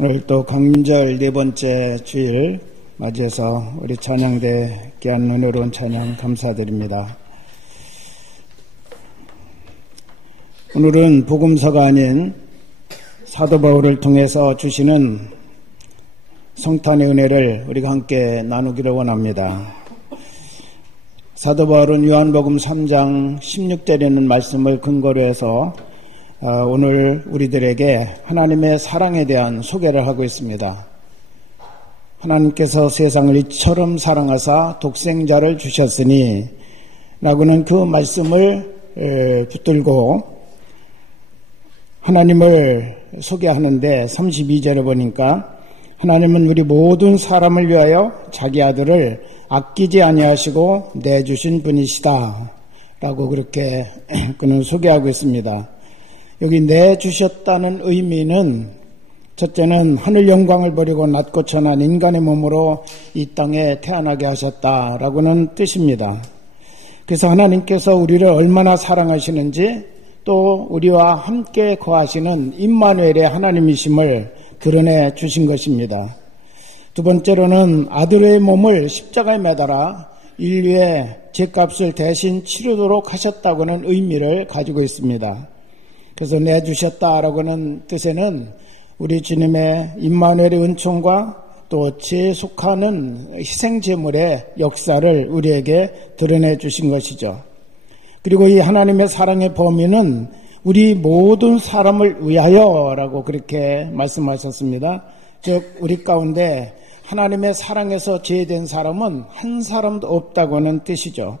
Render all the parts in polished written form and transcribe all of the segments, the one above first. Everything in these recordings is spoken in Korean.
오늘 또 강림절 네 번째 주일 맞이해서 우리 찬양대 귀한 은혜로운 찬양 감사드립니다. 오늘은 복음서가 아닌 사도 바울을 통해서 주시는 성탄의 은혜를 우리가 함께 나누기를 원합니다. 사도 바울은 요한복음 3장 16절에는 말씀을 근거로 해서 오늘 우리들에게 하나님의 사랑에 대한 소개를 하고 있습니다. 하나님께서 세상을 이처럼 사랑하사 독생자를 주셨으니 라고는 그 말씀을 붙들고 하나님을 소개하는데 32절에 보니까 하나님은 우리 모든 사람을 위하여 자기 아들을 아끼지 아니하시고 내주신 분이시다 라고 그렇게 그는 소개하고 있습니다. 여기 내주셨다는 의미는 첫째는 하늘 영광을 버리고 낮고 천한 인간의 몸으로 이 땅에 태어나게 하셨다라고는 뜻입니다. 그래서 하나님께서 우리를 얼마나 사랑하시는지 또 우리와 함께 거하시는 임마누엘의 하나님이심을 드러내 주신 것입니다. 두 번째로는 아들의 몸을 십자가에 매달아 인류의 죄값을 대신 치르도록 하셨다고는 의미를 가지고 있습니다. 그래서 내주셨다라고는 뜻에는 우리 주님의 임마누엘의 은총과 또 제속하는 희생제물의 역사를 우리에게 드러내 주신 것이죠. 그리고 이 하나님의 사랑의 범위는 우리 모든 사람을 위하여라고 그렇게 말씀하셨습니다. 즉 우리 가운데 하나님의 사랑에서 제외된 사람은 한 사람도 없다고는 뜻이죠.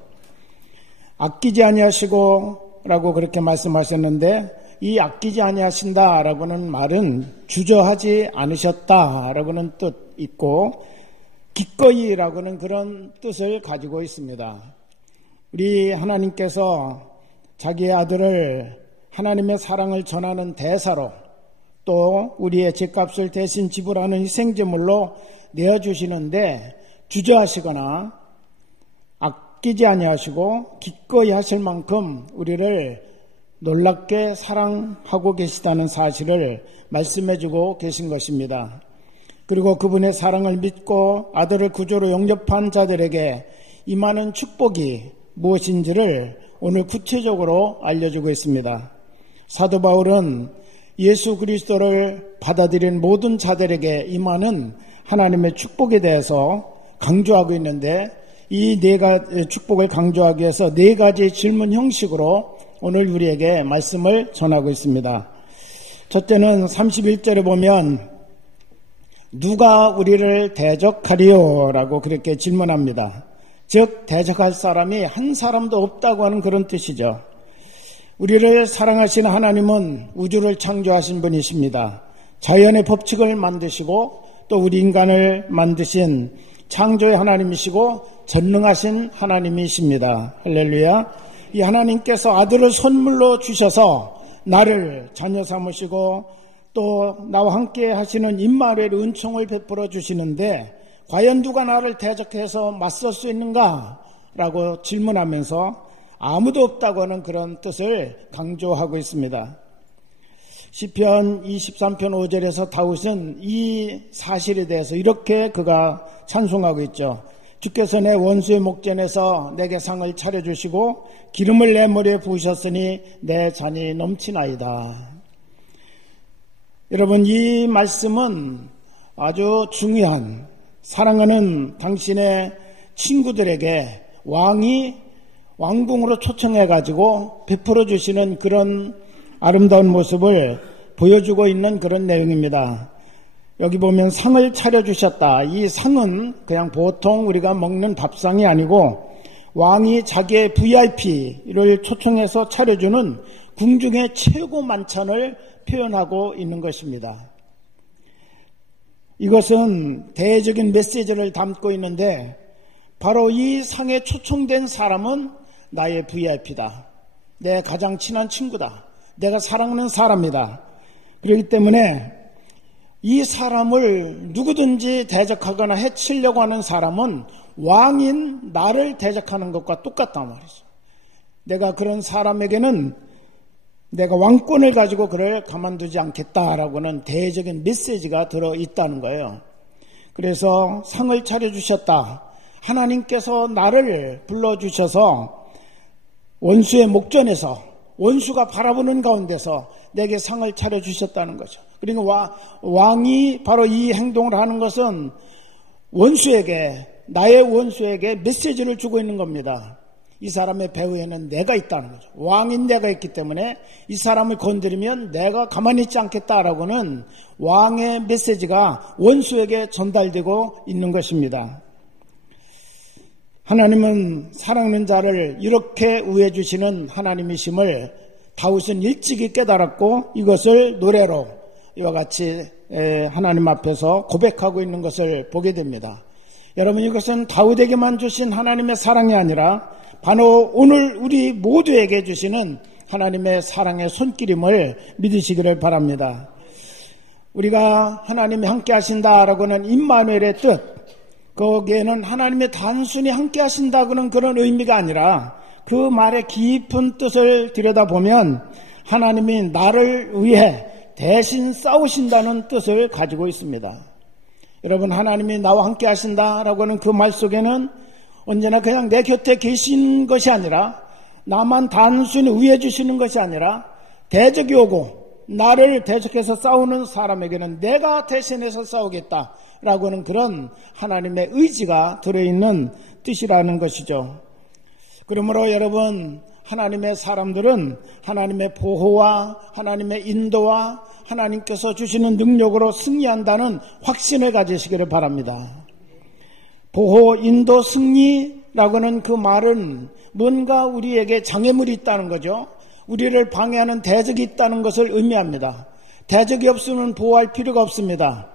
아끼지 아니하시고 라고 그렇게 말씀하셨는데 이 아끼지 아니하신다라고는 말은 주저하지 않으셨다라고는 뜻 있고 기꺼이라고는 그런 뜻을 가지고 있습니다. 우리 하나님께서 자기의 아들을 하나님의 사랑을 전하는 대사로 또 우리의 죄값을 대신 지불하는 희생제물로 내어주시는데 주저하시거나 아끼지 아니하시고 기꺼이 하실 만큼 우리를 놀랍게 사랑하고 계시다는 사실을 말씀해주고 계신 것입니다. 그리고 그분의 사랑을 믿고 아들을 구주로 영접한 자들에게 임하는 축복이 무엇인지를 오늘 구체적으로 알려주고 있습니다. 사도 바울은 예수 그리스도를 받아들인 모든 자들에게 임하는 하나님의 축복에 대해서 강조하고 있는데 이 네 가지 축복을 강조하기 위해서 네 가지 질문 형식으로 오늘 우리에게 말씀을 전하고 있습니다. 첫째는 31절에 보면 누가 우리를 대적하리요? 라고 그렇게 질문합니다. 즉 대적할 사람이 한 사람도 없다고 하는 그런 뜻이죠. 우리를 사랑하시는 하나님은 우주를 창조하신 분이십니다. 자연의 법칙을 만드시고 또 우리 인간을 만드신 창조의 하나님이시고 전능하신 하나님이십니다. 할렐루야. 이 하나님께서 아들을 선물로 주셔서 나를 자녀 삼으시고 또 나와 함께 하시는 임마누엘의 은총을 베풀어 주시는데 과연 누가 나를 대적해서 맞설 수 있는가? 라고 질문하면서 아무도 없다고 하는 그런 뜻을 강조하고 있습니다. 시편 23편 5절에서 다윗은 이 사실에 대해서 이렇게 그가 찬송하고 있죠. 주께서 내 원수의 목전에서 내게 상을 차려주시고 기름을 내 머리에 부으셨으니 내 잔이 넘치나이다. 여러분 이 말씀은 아주 중요한 사랑하는 당신의 친구들에게 왕이 왕궁으로 초청해가지고 베풀어 주시는 그런 아름다운 모습을 보여주고 있는 그런 내용입니다. 여기 보면 상을 차려주셨다. 이 상은 그냥 보통 우리가 먹는 밥상이 아니고 왕이 자기의 VIP를 초청해서 차려주는 궁중의 최고 만찬을 표현하고 있는 것입니다. 이것은 대외적인 메시지를 담고 있는데 바로 이 상에 초청된 사람은 나의 VIP다. 내 가장 친한 친구다. 내가 사랑하는 사람이다. 그렇기 때문에 이 사람을 누구든지 대적하거나 해치려고 하는 사람은 왕인 나를 대적하는 것과 똑같단 말이죠. 내가 그런 사람에게는 내가 왕권을 가지고 그를 가만두지 않겠다라고는 대적인 메시지가 들어있다는 거예요. 그래서 상을 차려주셨다. 하나님께서 나를 불러주셔서 원수의 목전에서 원수가 바라보는 가운데서 내게 상을 차려주셨다는 거죠. 그러니까 왕이 바로 이 행동을 하는 것은 원수에게, 나의 원수에게 메시지를 주고 있는 겁니다. 이 사람의 배후에는 내가 있다는 거죠. 왕인 내가 있기 때문에 이 사람을 건드리면 내가 가만히 있지 않겠다라고는 왕의 메시지가 원수에게 전달되고 있는 것입니다. 하나님은 사랑하는 자를 이렇게 우애해 주시는 하나님이심을 다윗은 일찍이 깨달았고 이것을 노래로 이와 같이 하나님 앞에서 고백하고 있는 것을 보게 됩니다. 여러분, 이것은 다윗에게만 주신 하나님의 사랑이 아니라 바로 오늘 우리 모두에게 주시는 하나님의 사랑의 손길임을 믿으시기를 바랍니다. 우리가 하나님이 함께 하신다라고는 임마누엘의 뜻, 거기에는 하나님이 단순히 함께 하신다고는 그런 의미가 아니라 그 말의 깊은 뜻을 들여다보면 하나님이 나를 위해 대신 싸우신다는 뜻을 가지고 있습니다. 여러분, 하나님이 나와 함께 하신다라고 하는 그 말 속에는 언제나 그냥 내 곁에 계신 것이 아니라 나만 단순히 위해 주시는 것이 아니라 대적이 오고 나를 대적해서 싸우는 사람에게는 내가 대신해서 싸우겠다라고 하는 그런 하나님의 의지가 들어있는 뜻이라는 것이죠. 그러므로 여러분, 하나님의 사람들은 하나님의 보호와 하나님의 인도와 하나님께서 주시는 능력으로 승리한다는 확신을 가지시기를 바랍니다. 보호, 인도, 승리라고는 그 말은 뭔가 우리에게 장애물이 있다는 거죠. 우리를 방해하는 대적이 있다는 것을 의미합니다. 대적이 없으면 보호할 필요가 없습니다.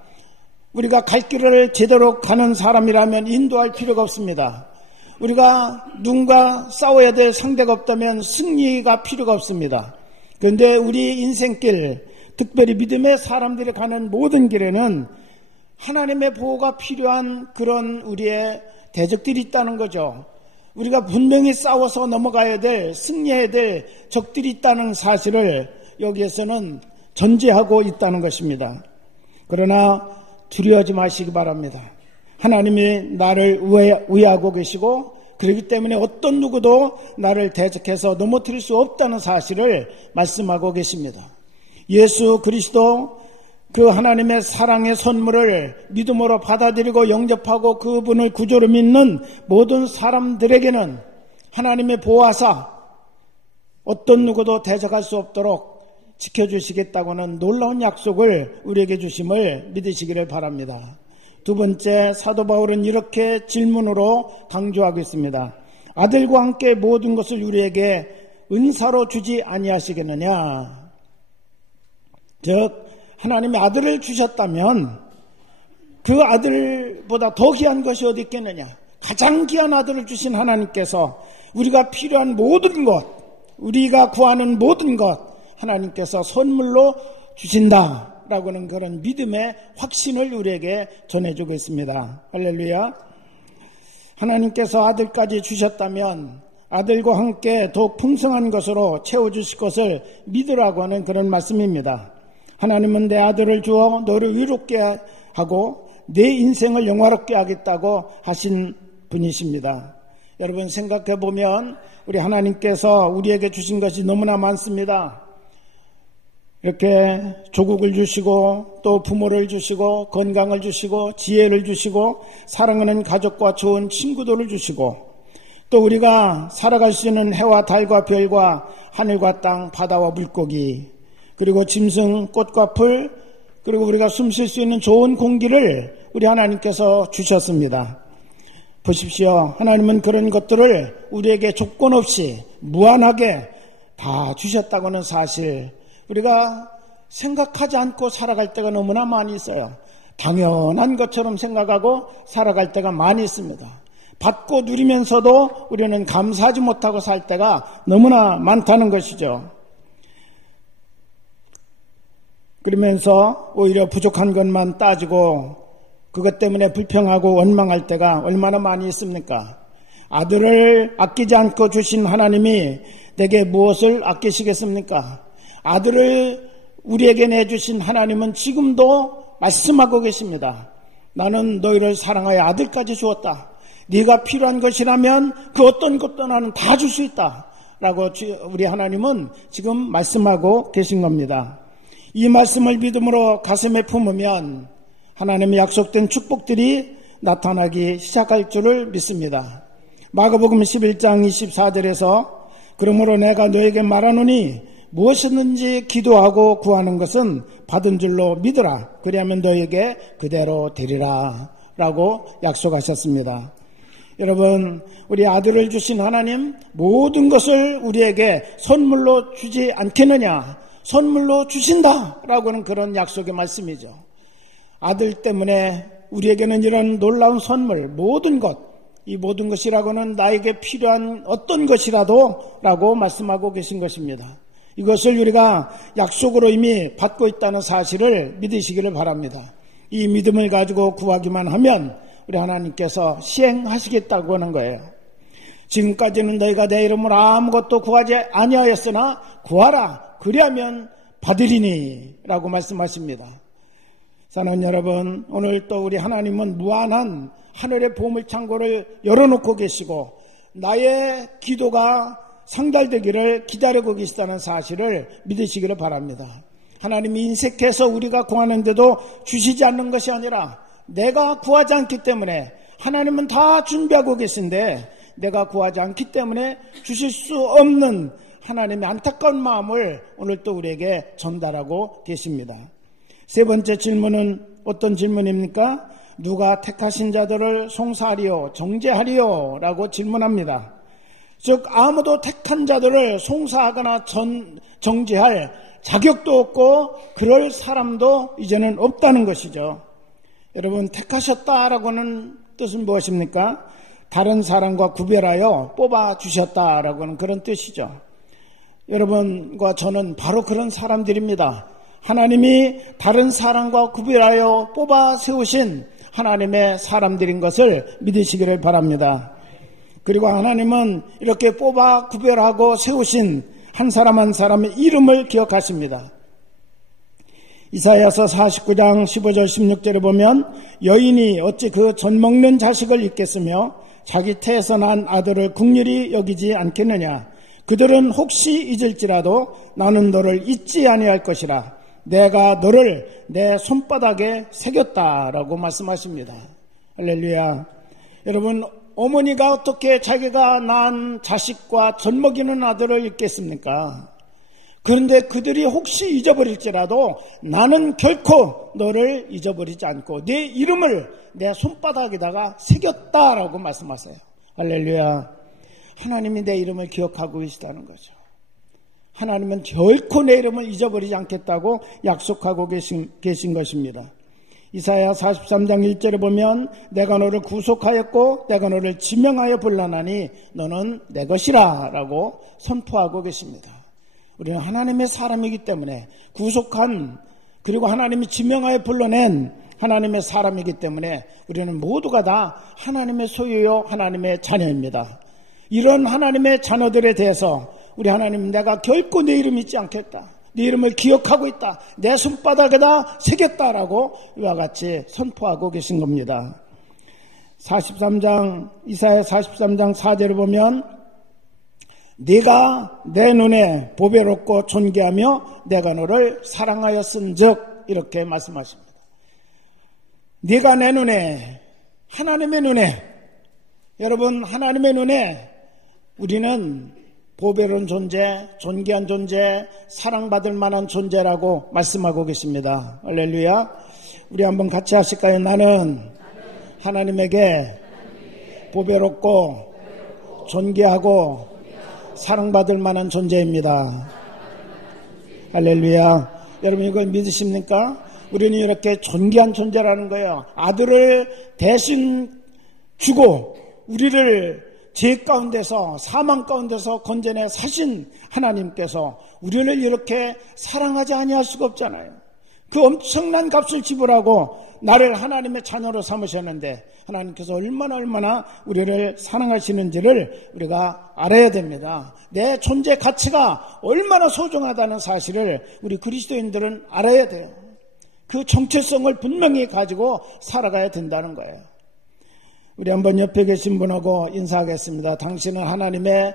우리가 갈 길을 제대로 가는 사람이라면 인도할 필요가 없습니다. 우리가 누군가 싸워야 될 상대가 없다면 승리가 필요가 없습니다. 그런데 우리 인생길, 특별히 믿음의 사람들이 가는 모든 길에는 하나님의 보호가 필요한 그런 우리의 대적들이 있다는 거죠. 우리가 분명히 싸워서 넘어가야 될, 승리해야 될 적들이 있다는 사실을 여기에서는 전제하고 있다는 것입니다. 그러나 두려워하지 마시기 바랍니다. 하나님이 나를 우애하고 계시고 그렇기 때문에 어떤 누구도 나를 대적해서 넘어뜨릴 수 없다는 사실을 말씀하고 계십니다. 예수 그리스도 그 하나님의 사랑의 선물을 믿음으로 받아들이고 영접하고 그분을 구조로 믿는 모든 사람들에게는 하나님의 보호하사 어떤 누구도 대적할 수 없도록 지켜주시겠다고는 놀라운 약속을 우리에게 주심을 믿으시기를 바랍니다. 두 번째, 사도 바울은 이렇게 질문으로 강조하고 있습니다. 아들과 함께 모든 것을 우리에게 은사로 주지 아니하시겠느냐. 즉 하나님의 아들을 주셨다면 그 아들보다 더 귀한 것이 어디 있겠느냐. 가장 귀한 아들을 주신 하나님께서 우리가 필요한 모든 것, 우리가 구하는 모든 것 하나님께서 선물로 주신다라고 하는 그런 믿음의 확신을 우리에게 전해주고 있습니다. 할렐루야. 하나님께서 아들까지 주셨다면 아들과 함께 더욱 풍성한 것으로 채워주실 것을 믿으라고 하는 그런 말씀입니다. 하나님은 내 아들을 주어 너를 위롭게 하고 내 인생을 영화롭게 하겠다고 하신 분이십니다. 여러분, 생각해 보면 우리 하나님께서 우리에게 주신 것이 너무나 많습니다. 이렇게 조국을 주시고 또 부모를 주시고 건강을 주시고 지혜를 주시고 사랑하는 가족과 좋은 친구들을 주시고 또 우리가 살아갈 수 있는 해와 달과 별과 하늘과 땅, 바다와 물고기, 그리고 짐승, 꽃과 풀, 그리고 우리가 숨 쉴 수 있는 좋은 공기를 우리 하나님께서 주셨습니다. 보십시오. 하나님은 그런 것들을 우리에게 조건 없이 무한하게 다 주셨다고는 사실 우리가 생각하지 않고 살아갈 때가 너무나 많이 있어요. 당연한 것처럼 생각하고 살아갈 때가 많이 있습니다. 받고 누리면서도 우리는 감사하지 못하고 살 때가 너무나 많다는 것이죠. 그러면서 오히려 부족한 것만 따지고 그것 때문에 불평하고 원망할 때가 얼마나 많이 있습니까? 아들을 아끼지 않고 주신 하나님이 내게 무엇을 아끼시겠습니까? 아들을 우리에게 내주신 하나님은 지금도 말씀하고 계십니다. 나는 너희를 사랑하여 아들까지 주었다. 네가 필요한 것이라면 그 어떤 것도 나는 다 줄 수 있다. 라고 우리 하나님은 지금 말씀하고 계신 겁니다. 이 말씀을 믿음으로 가슴에 품으면 하나님의 약속된 축복들이 나타나기 시작할 줄을 믿습니다. 마가복음 11장 24절에서 그러므로 내가 너에게 말하노니 무엇이든지 기도하고 구하는 것은 받은 줄로 믿으라. 그리하면 너에게 그대로 되리라. 라고 약속하셨습니다. 여러분, 우리 아들을 주신 하나님 모든 것을 우리에게 선물로 주지 않겠느냐? 선물로 주신다라고는 그런 약속의 말씀이죠. 아들 때문에 우리에게는 이런 놀라운 선물, 모든 것, 이 모든 것이라고는 나에게 필요한 어떤 것이라도 라고 말씀하고 계신 것입니다. 이것을 우리가 약속으로 이미 받고 있다는 사실을 믿으시기를 바랍니다. 이 믿음을 가지고 구하기만 하면 우리 하나님께서 시행하시겠다고 하는 거예요. 지금까지는 너희가 내 이름으로 아무것도 구하지 아니하였으나 구하라. 그리하면 받으리니 라고 말씀하십니다. 사랑하는 여러분, 오늘 또 우리 하나님은 무한한 하늘의 보물창고를 열어놓고 계시고 나의 기도가 상달되기를 기다리고 계시다는 사실을 믿으시기를 바랍니다. 하나님이 인색해서 우리가 구하는데도 주시지 않는 것이 아니라 내가 구하지 않기 때문에 하나님은 다 준비하고 계신데 내가 구하지 않기 때문에 주실 수 없는 하나님의 안타까운 마음을 오늘 또 우리에게 전달하고 계십니다. 세 번째 질문은 어떤 질문입니까? 누가 택하신 자들을 송사하리요 정죄하리요 라고 질문합니다. 즉 아무도 택한 자들을 송사하거나 정죄할 자격도 없고 그럴 사람도 이제는 없다는 것이죠. 여러분, 택하셨다라고는 뜻은 무엇입니까? 다른 사람과 구별하여 뽑아주셨다라고 하는 그런 뜻이죠. 여러분과 저는 바로 그런 사람들입니다. 하나님이 다른 사람과 구별하여 뽑아 세우신 하나님의 사람들인 것을 믿으시기를 바랍니다. 그리고 하나님은 이렇게 뽑아 구별하고 세우신 한 사람 한 사람의 이름을 기억하십니다. 이사야서 49장 15절 16절에 보면 여인이 어찌 그 젖 먹는 자식을 잊겠으며 자기 태에서 난 아들을 국률이 여기지 않겠느냐. 그들은 혹시 잊을지라도 나는 너를 잊지 아니할 것이라. 내가 너를 내 손바닥에 새겼다라고 말씀하십니다. 할렐루야. 여러분, 어머니가 어떻게 자기가 낳은 자식과 젖 먹이는 아들을 잊겠습니까? 그런데 그들이 혹시 잊어버릴지라도 나는 결코 너를 잊어버리지 않고 내 이름을 내 손바닥에다가 새겼다라고 말씀하세요. 할렐루야. 하나님이 내 이름을 기억하고 계시다는 거죠. 하나님은 결코 내 이름을 잊어버리지 않겠다고 약속하고 계신 것입니다. 이사야 43장 1절에 보면 내가 너를 구속하였고 내가 너를 지명하여 불러나니 너는 내 것이라 라고 선포하고 계십니다. 우리는 하나님의 사람이기 때문에 구속한 그리고 하나님이 지명하여 불러낸 하나님의 사람이기 때문에 우리는 모두가 다 하나님의 소유요 하나님의 자녀입니다. 이런 하나님의 자녀들에 대해서 우리 하나님 내가 결코 내 이름 잊지 않겠다. 네 이름을 기억하고 있다. 내 손바닥에다 새겼다라고 이와 같이 선포하고 계신 겁니다. 이사야 43장 4절을 보면 네가 내 눈에 보배롭고 존귀하며 내가 너를 사랑하였은즉 이렇게 말씀하십니다. 네가 내 눈에 하나님의 눈에 여러분 하나님의 눈에 우리는 보배로운 존재, 존귀한 존재, 사랑받을 만한 존재라고 말씀하고 계십니다. 할렐루야. 우리 한번 같이 하실까요? 나는 하나님에게 보배롭고 존귀하고 사랑받을 만한 존재입니다. 할렐루야. 여러분 이거 믿으십니까? 우리는 이렇게 존귀한 존재라는 거예요. 아들을 대신 주고 우리를 죄 가운데서 사망 가운데서 건져내 사신 하나님께서 우리를 이렇게 사랑하지 아니할 수가 없잖아요. 그 엄청난 값을 지불하고 나를 하나님의 자녀로 삼으셨는데 하나님께서 얼마나 우리를 사랑하시는지를 우리가 알아야 됩니다. 내 존재 가치가 얼마나 소중하다는 사실을 우리 그리스도인들은 알아야 돼요. 그 정체성을 분명히 가지고 살아가야 된다는 거예요. 우리 한번 옆에 계신 분하고 인사하겠습니다. 당신은 하나님의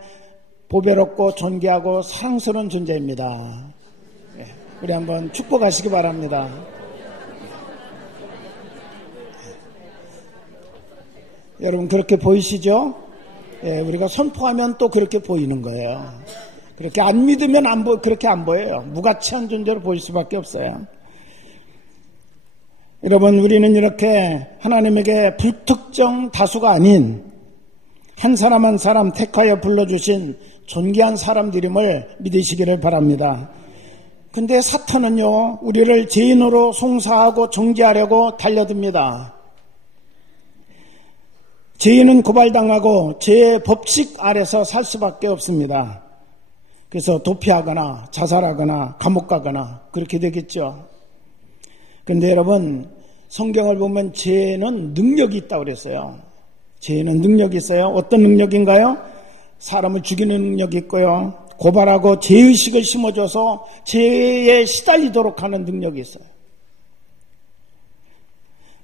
보배롭고 존귀하고 사랑스러운 존재입니다. 우리 한번 축복하시기 바랍니다. 여러분 그렇게 보이시죠? 우리가 선포하면 또 그렇게 보이는 거예요. 그렇게 안 믿으면 그렇게 안 보여요. 무가치한 존재로 보일 수밖에 없어요. 여러분 우리는 이렇게 하나님에게 불특정 다수가 아닌 한 사람 한 사람 택하여 불러주신 존귀한 사람들임을 믿으시기를 바랍니다. 근데 사탄은요 우리를 죄인으로 송사하고 정죄하려고 달려듭니다. 죄인은 고발당하고 죄의 법칙 아래서 살 수밖에 없습니다. 그래서 도피하거나 자살하거나 감옥 가거나 그렇게 되겠죠. 그런데 여러분 성경을 보면 죄에는 능력이 있다고 그랬어요. 죄에는 능력이 있어요. 어떤 능력인가요? 사람을 죽이는 능력이 있고요. 고발하고 죄의식을 심어줘서 죄에 시달리도록 하는 능력이 있어요.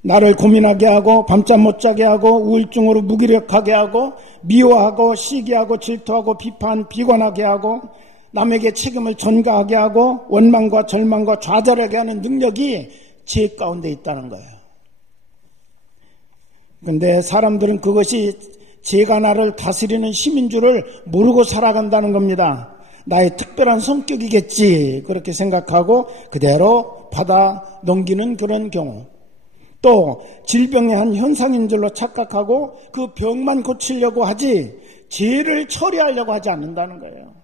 나를 고민하게 하고 밤잠 못 자게 하고 우울증으로 무기력하게 하고 미워하고 시기하고 질투하고 비판, 비관하게 하고 남에게 책임을 전가하게 하고 원망과 절망과 좌절하게 하는 능력이 죄 가운데 있다는 거예요. 그런데 사람들은 그것이 죄가 나를 다스리는 힘인 줄을 모르고 살아간다는 겁니다. 나의 특별한 성격이겠지 그렇게 생각하고 그대로 받아 넘기는 그런 경우, 또 질병의 한 현상인 줄로 착각하고 그 병만 고치려고 하지 죄를 처리하려고 하지 않는다는 거예요.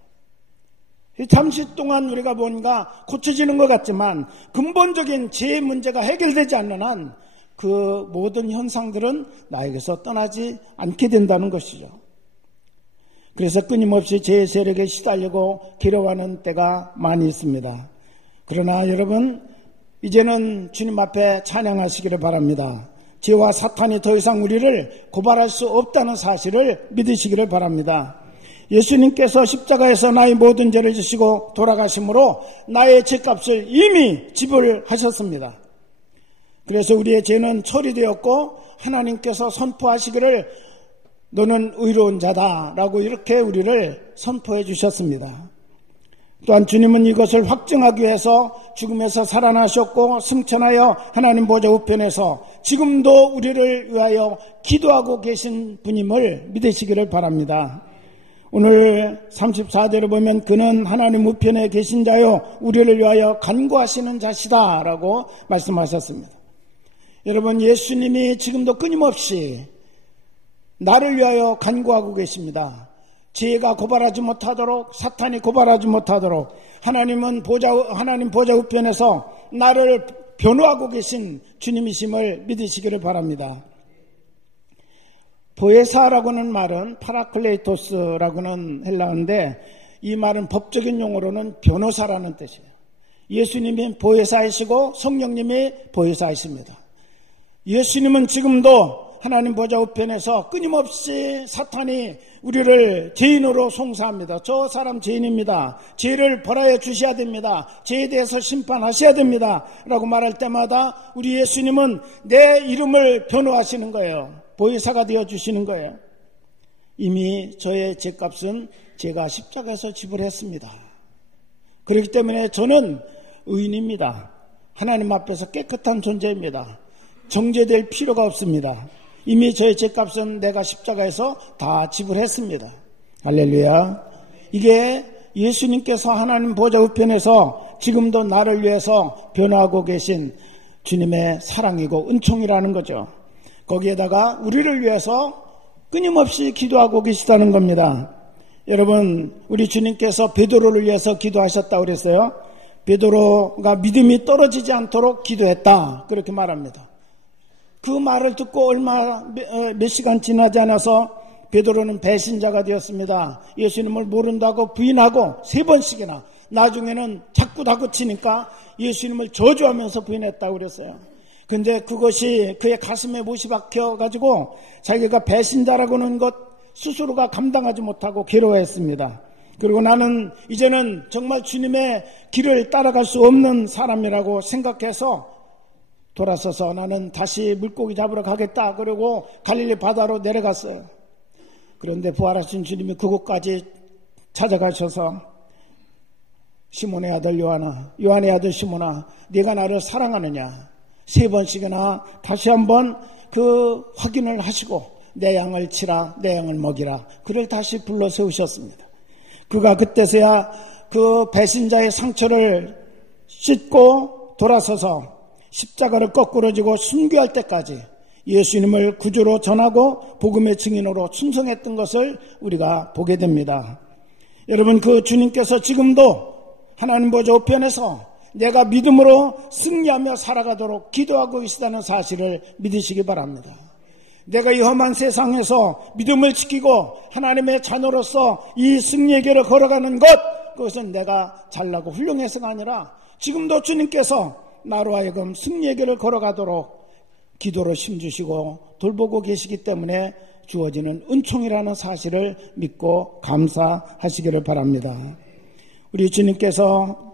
잠시 동안 우리가 뭔가 고쳐지는 것 같지만 근본적인 죄의 문제가 해결되지 않는 한 그 모든 현상들은 나에게서 떠나지 않게 된다는 것이죠. 그래서 끊임없이 죄의 세력에 시달리고 괴로워하는 때가 많이 있습니다. 그러나 여러분 이제는 주님 앞에 찬양하시기를 바랍니다. 죄와 사탄이 더 이상 우리를 고발할 수 없다는 사실을 믿으시기를 바랍니다. 예수님께서 십자가에서 나의 모든 죄를 지시고 돌아가심으로 나의 죄값을 이미 지불하셨습니다. 그래서 우리의 죄는 처리되었고 하나님께서 선포하시기를 너는 의로운 자다라고 이렇게 우리를 선포해 주셨습니다. 또한 주님은 이것을 확증하기 위해서 죽음에서 살아나셨고 승천하여 하나님 보좌 우편에서 지금도 우리를 위하여 기도하고 계신 분임을 믿으시기를 바랍니다. 오늘 34절을 보면 그는 하나님 우편에 계신 자요 우리를 위하여 간구하시는 자시다 라고 말씀하셨습니다. 여러분 예수님이 지금도 끊임없이 나를 위하여 간구하고 계십니다. 죄가 고발하지 못하도록, 사탄이 고발하지 못하도록 하나님 보좌 우편에서 나를 변호하고 계신 주님이심을 믿으시기를 바랍니다. 보에사라고는 말은 파라클레이토스라고는 헬라어인데 이 말은 법적인 용어로는 변호사라는 뜻이에요. 예수님이 보혜사이시고 성령님이 보혜사이십니다. 예수님은 지금도 하나님 보좌 우편에서 끊임없이 사탄이 우리를 죄인으로 송사합니다. 저 사람 죄인입니다. 죄를 벌하여 주셔야 됩니다. 죄에 대해서 심판하셔야 됩니다. 라고 말할 때마다 우리 예수님은 내 이름을 변호하시는 거예요. 보혜사가 되어주시는 거예요. 이미 저의 죄값은 제가 십자가에서 지불했습니다. 그렇기 때문에 저는 의인입니다. 하나님 앞에서 깨끗한 존재입니다. 정죄될 필요가 없습니다. 이미 저의 죄값은 내가 십자가에서 다 지불했습니다. 할렐루야. 이게 예수님께서 하나님 보좌 우편에서 지금도 나를 위해서 변호하고 계신 주님의 사랑이고 은총이라는 거죠. 거기에다가 우리를 위해서 끊임없이 기도하고 계시다는 겁니다. 여러분 우리 주님께서 베드로를 위해서 기도하셨다고 그랬어요. 베드로가 믿음이 떨어지지 않도록 기도했다 그렇게 말합니다. 그 말을 듣고 몇 시간 지나지 않아서 베드로는 배신자가 되었습니다. 예수님을 모른다고 부인하고 3번씩이나 나중에는 자꾸 다그치니까 예수님을 저주하면서 부인했다고 그랬어요. 근데 그것이 그의 가슴에 못이 박혀가지고 자기가 배신자라고는 것 스스로가 감당하지 못하고 괴로워했습니다. 그리고 나는 이제는 정말 주님의 길을 따라갈 수 없는 사람이라고 생각해서 돌아서서 나는 다시 물고기 잡으러 가겠다. 그리고 갈릴리 바다로 내려갔어요. 그런데 부활하신 주님이 그곳까지 찾아가셔서 시몬의 아들 요한아, 요한의 아들 시몬아, 네가 나를 사랑하느냐? 3번씩이나 다시 한번 그 확인을 하시고 내 양을 치라, 내 양을 먹이라. 그를 다시 불러 세우셨습니다. 그가 그때서야 그 배신자의 상처를 씻고 돌아서서 십자가를 거꾸로 지고 순교할 때까지 예수님을 구주로 전하고 복음의 증인으로 충성했던 것을 우리가 보게 됩니다. 여러분, 그 주님께서 지금도 하나님 보좌 우편에서 내가 믿음으로 승리하며 살아가도록 기도하고 계시다는 사실을 믿으시기 바랍니다. 내가 이 험한 세상에서 믿음을 지키고 하나님의 자녀로서 이 승리의 길을 걸어가는 것, 그것은 내가 잘나고 훌륭해서가 아니라 지금도 주님께서 나로 하여금 승리의 길을 걸어가도록 기도로 힘주시고 돌보고 계시기 때문에 주어지는 은총이라는 사실을 믿고 감사하시기를 바랍니다. 우리 주님께서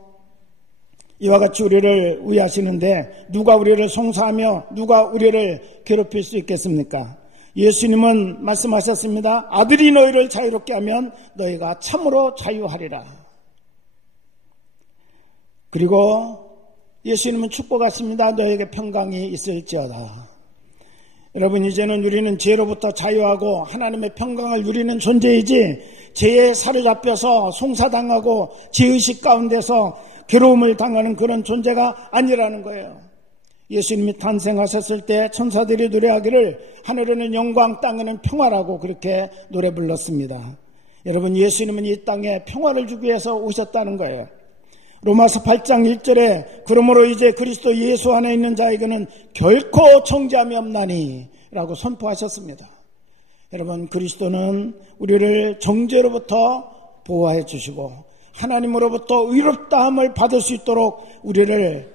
이와 같이 우리를 위하시는데 누가 우리를 송사하며 누가 우리를 괴롭힐 수 있겠습니까? 예수님은 말씀하셨습니다. 아들이 너희를 자유롭게 하면 너희가 참으로 자유하리라. 그리고 예수님은 축복하십니다. 너에게 평강이 있을지어다. 여러분, 이제는 우리는 죄로부터 자유하고 하나님의 평강을 누리는 존재이지 죄에 사로잡혀서 송사당하고 죄의식 가운데서 괴로움을 당하는 그런 존재가 아니라는 거예요. 예수님이 탄생하셨을 때 천사들이 노래하기를 하늘에는 영광, 땅에는 평화라고 그렇게 노래 불렀습니다. 여러분, 예수님은 이 땅에 평화를 주기 위해서 오셨다는 거예요. 로마서 8장 1절에 그러므로 이제 그리스도 예수 안에 있는 자에게는 결코 정죄함이 없나니 라고 선포하셨습니다. 여러분, 그리스도는 우리를 정죄로부터 보호해 주시고 하나님으로부터 의롭다함을 받을 수 있도록 우리를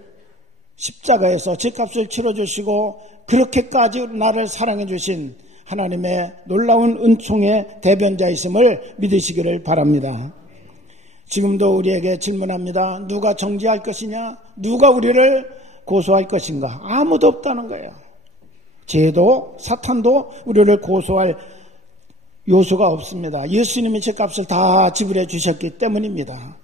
십자가에서 죄값을 치러주시고 그렇게까지 나를 사랑해 주신 하나님의 놀라운 은총의 대변자이심을 믿으시기를 바랍니다. 지금도 우리에게 질문합니다. 누가 정죄할 것이냐? 누가 우리를 고소할 것인가? 아무도 없다는 거예요. 죄도 사탄도 우리를 고소할 요소가 없습니다. 예수님이 죄값을 다 지불해 주셨기 때문입니다.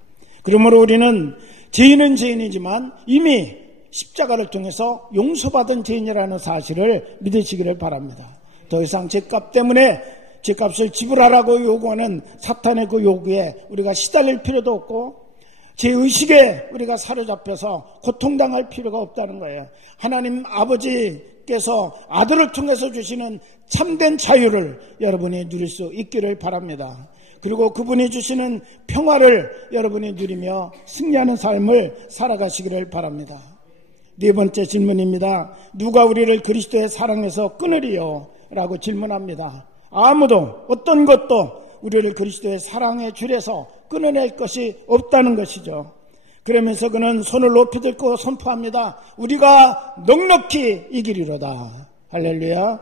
그러므로 우리는 죄인은 죄인이지만 이미 십자가를 통해서 용서받은 죄인이라는 사실을 믿으시기를 바랍니다. 더 이상 죄값 때문에 죄값을 지불하라고 요구하는 사탄의 그 요구에 우리가 시달릴 필요도 없고 죄의식에 우리가 사로잡혀서 고통당할 필요가 없다는 거예요. 하나님 아버지께서 아들을 통해서 주시는 참된 자유를 여러분이 누릴 수 있기를 바랍니다. 그리고 그분이 주시는 평화를 여러분이 누리며 승리하는 삶을 살아가시기를 바랍니다. 네 번째 질문입니다. 누가 우리를 그리스도의 사랑에서 끊으리요? 라고 질문합니다. 아무도 어떤 것도 우리를 그리스도의 사랑의 줄에서 끊어낼 것이 없다는 것이죠. 그러면서 그는 손을 높이 들고 선포합니다. 우리가 넉넉히 이기리로다. 할렐루야.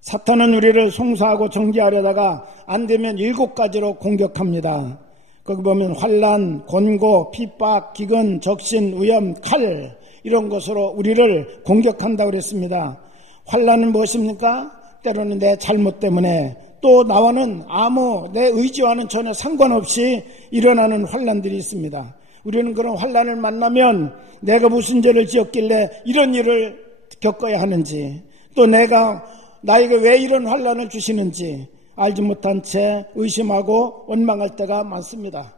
사탄은 우리를 송사하고 정죄하려다가 안 되면 7가지로 공격합니다. 거기 보면 환난, 권고, 핍박, 기근, 적신, 위험, 칼 이런 것으로 우리를 공격한다고 그랬습니다. 환난은 무엇입니까? 때로는 내 잘못 때문에 또 나와는 아무 내 의지와는 전혀 상관없이 일어나는 환난들이 있습니다. 우리는 그런 환난을 만나면 내가 무슨 죄를 지었길래 이런 일을 겪어야 하는지 또 내가 나에게 왜 이런 환난을 주시는지 알지 못한 채 의심하고 원망할 때가 많습니다.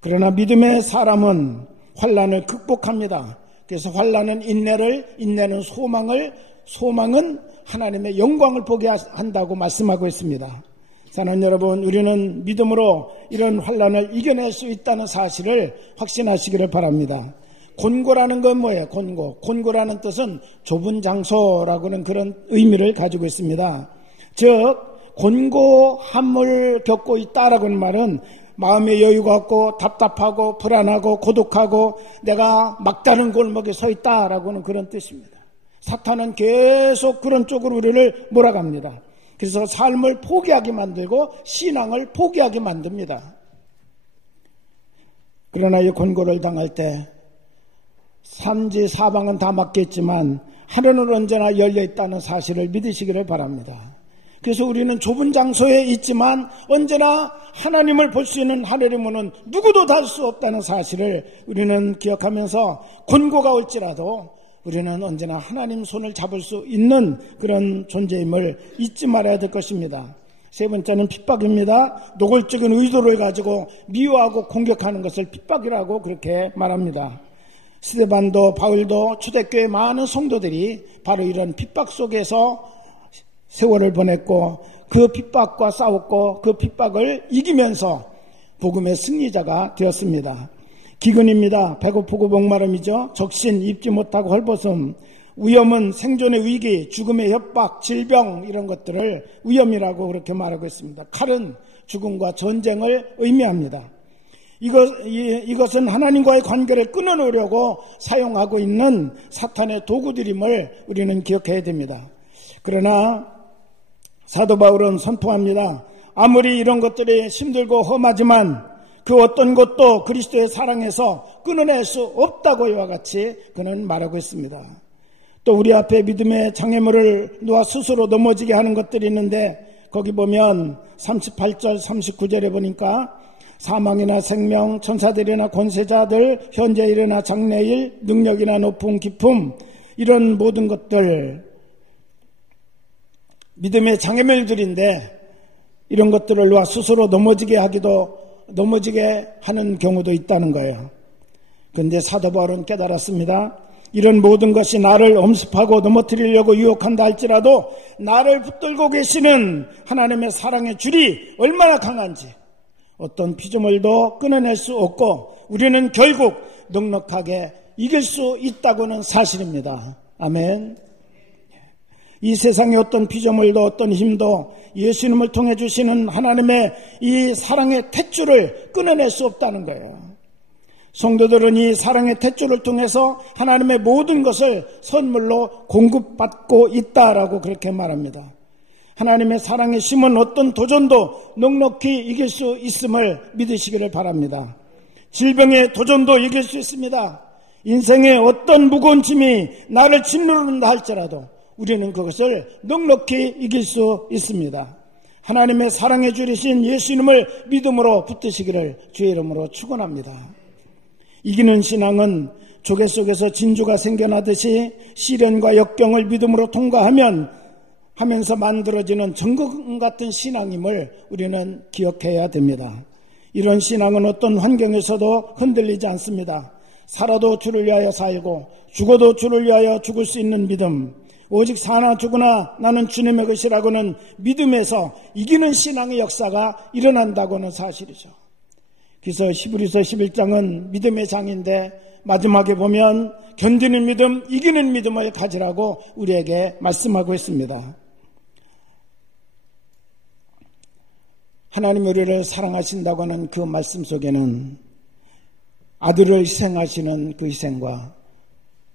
그러나 믿음의 사람은 환난을 극복합니다. 그래서 환난은 인내를, 인내는 소망을, 소망은 하나님의 영광을 보게 한다고 말씀하고 있습니다. 사랑하는 여러분, 우리는 믿음으로 이런 환난을 이겨낼 수 있다는 사실을 확신하시기를 바랍니다. 곤고라는 건 뭐예요? 곤고. 곤고라는 뜻은 좁은 장소라고는 그런 의미를 가지고 있습니다. 즉 곤고함을 겪고 있다라고 하는 말은 마음의 여유가 없고 답답하고 불안하고 고독하고 내가 막다른 골목에 서 있다라고는 그런 뜻입니다. 사탄은 계속 그런 쪽으로 우리를 몰아갑니다. 그래서 삶을 포기하게 만들고 신앙을 포기하게 만듭니다. 그러나 이 권고를 당할 때 산지 사방은 다 막겠지만 하늘은 언제나 열려있다는 사실을 믿으시기를 바랍니다. 그래서 우리는 좁은 장소에 있지만 언제나 하나님을 볼 수 있는 하늘의 문은 누구도 닫을 수 없다는 사실을 우리는 기억하면서 권고가 올지라도 우리는 언제나 하나님 손을 잡을 수 있는 그런 존재임을 잊지 말아야 될 것입니다. 세 번째는 핍박입니다. 노골적인 의도를 가지고 미워하고 공격하는 것을 핍박이라고 그렇게 말합니다. 스데반도 바울도 초대교회 많은 성도들이 바로 이런 핍박 속에서 세월을 보냈고 그 핍박과 싸웠고 그 핍박을 이기면서 복음의 승리자가 되었습니다. 기근입니다. 배고프고 목마름이죠. 적신, 입지 못하고 헐벗음, 위험은 생존의 위기, 죽음의 협박, 질병 이런 것들을 위험이라고 그렇게 말하고 있습니다. 칼은 죽음과 전쟁을 의미합니다. 이것은 하나님과의 관계를 끊어놓으려고 사용하고 있는 사탄의 도구들임을 우리는 기억해야 됩니다. 그러나 사도 바울은 선포합니다. 아무리 이런 것들이 힘들고 험하지만 그 어떤 것도 그리스도의 사랑에서 끊어낼 수 없다고 이와 같이 그는 말하고 있습니다. 또 우리 앞에 믿음의 장애물을 놓아 스스로 넘어지게 하는 것들이 있는데 거기 보면 38절 39절에 보니까 사망이나 생명, 천사들이나 권세자들, 현재 일이나 장래일, 능력이나 높음, 기품 이런 모든 것들 믿음의 장애물들인데 이런 것들을 놓아 스스로 넘어지게 하는 경우도 있다는 거예요. 그런데 사도 바울은 깨달았습니다. 이런 모든 것이 나를 엄습하고 넘어뜨리려고 유혹한다 할지라도 나를 붙들고 계시는 하나님의 사랑의 줄이 얼마나 강한지 어떤 피조물도 끊어낼 수 없고 우리는 결국 넉넉하게 이길 수 있다고는 사실입니다. 아멘. 이 세상의 어떤 피조물도 어떤 힘도 예수님을 통해 주시는 하나님의 이 사랑의 탯줄을 끊어낼 수 없다는 거예요. 성도들은 이 사랑의 탯줄을 통해서 하나님의 모든 것을 선물로 공급받고 있다라고 그렇게 말합니다. 하나님의 사랑의 심은 어떤 도전도 넉넉히 이길 수 있음을 믿으시기를 바랍니다. 질병의 도전도 이길 수 있습니다. 인생의 어떤 무거운 짐이 나를 짓누른다 할지라도 우리는 그것을 넉넉히 이길 수 있습니다. 하나님의 사랑에 줄이신 예수님을 믿음으로 붙드시기를 주의 이름으로 축원합니다. 이기는 신앙은 조개 속에서 진주가 생겨나듯이 시련과 역경을 믿음으로 통과하면서 만들어지는 정금 같은 신앙임을 우리는 기억해야 됩니다. 이런 신앙은 어떤 환경에서도 흔들리지 않습니다. 살아도 주를 위하여 살고 죽어도 주를 위하여 죽을 수 있는 믿음, 오직 사나 죽으나 나는 주님의 것이라고는 믿음에서 이기는 신앙의 역사가 일어난다고는 사실이죠. 그래서 히브리서 11장은 믿음의 장인데 마지막에 보면 견디는 믿음, 이기는 믿음을 가지라고 우리에게 말씀하고 있습니다. 하나님 우리를 사랑하신다고 하는 그 말씀 속에는 아들을 희생하시는 그 희생과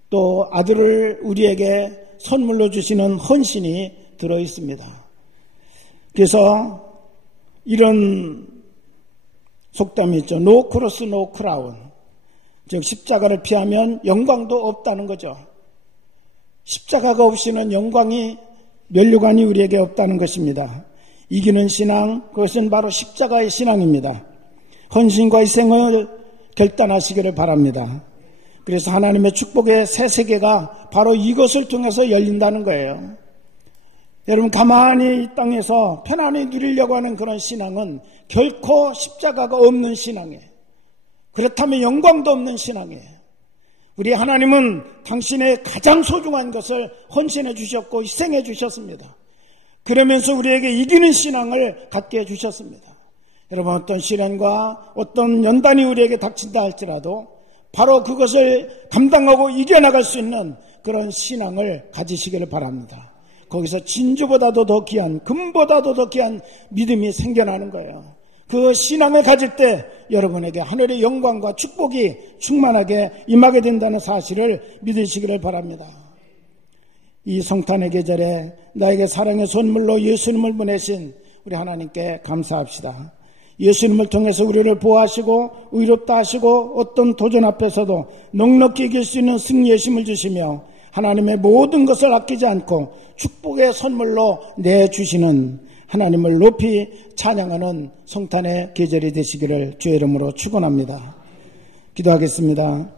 또 아들을 우리에게 선물로 주시는 헌신이 들어있습니다. 그래서 이런 속담이 있죠. No cross, no crown. 즉 십자가를 피하면 영광도 없다는 거죠. 십자가가 없이는 영광이 면류관이 우리에게 없다는 것입니다. 이기는 신앙, 그것은 바로 십자가의 신앙입니다. 헌신과 희생을 결단하시기를 바랍니다. 그래서 하나님의 축복의 새 세계가 바로 이것을 통해서 열린다는 거예요. 여러분 가만히 이 땅에서 편안히 누리려고 하는 그런 신앙은 결코 십자가가 없는 신앙이에요. 그렇다면 영광도 없는 신앙이에요. 우리 하나님은 당신의 가장 소중한 것을 헌신해 주셨고 희생해 주셨습니다. 그러면서 우리에게 이기는 신앙을 갖게 해주셨습니다. 여러분 어떤 시련과 어떤 연단이 우리에게 닥친다 할지라도 바로 그것을 감당하고 이겨나갈 수 있는 그런 신앙을 가지시기를 바랍니다. 거기서 진주보다도 더 귀한, 금보다도 더 귀한 믿음이 생겨나는 거예요. 그 신앙을 가질 때 여러분에게 하늘의 영광과 축복이 충만하게 임하게 된다는 사실을 믿으시기를 바랍니다. 이 성탄의 계절에 나에게 사랑의 선물로 예수님을 보내신 우리 하나님께 감사합시다. 예수님을 통해서 우리를 보호하시고 의롭다 하시고 어떤 도전 앞에서도 넉넉히 이길 수 있는 승리의 힘을 주시며 하나님의 모든 것을 아끼지 않고 축복의 선물로 내주시는 하나님을 높이 찬양하는 성탄의 계절이 되시기를 주의 이름으로 축원합니다. 기도하겠습니다.